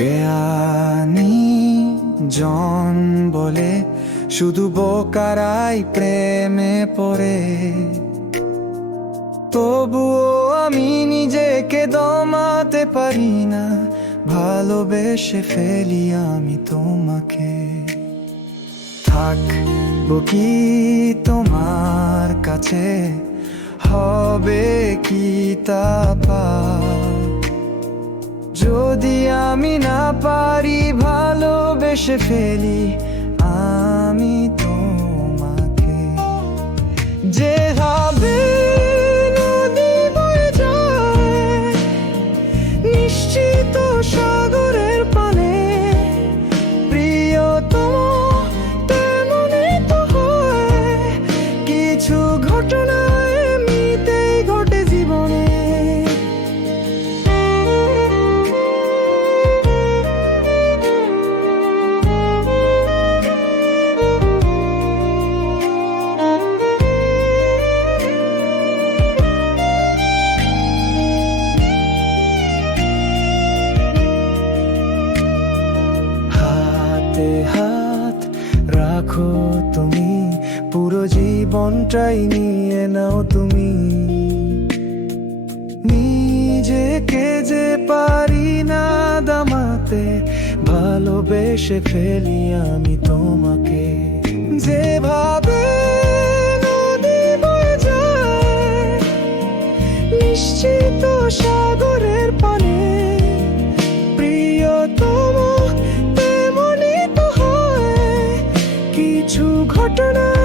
জ্ঞানী জন বলে, শুধু বোকারাই প্রেমে পড়ে তবুও আমি নিজেকে দমাতে পারি না, ভালোবেসে ফেলি আমি তোমাকে থাকব কি তোমার কাছে, হবে কি তা পার? ভালোবেসে ফেলি আমি রাখো তুমি। পুরো জীবনটাই নিয়ে নাও তুমি। নিজেকে যে পারি না দামাতে, ভালোবেসে ফেলি আমি তোমাকে। যেভাবে ঘটনা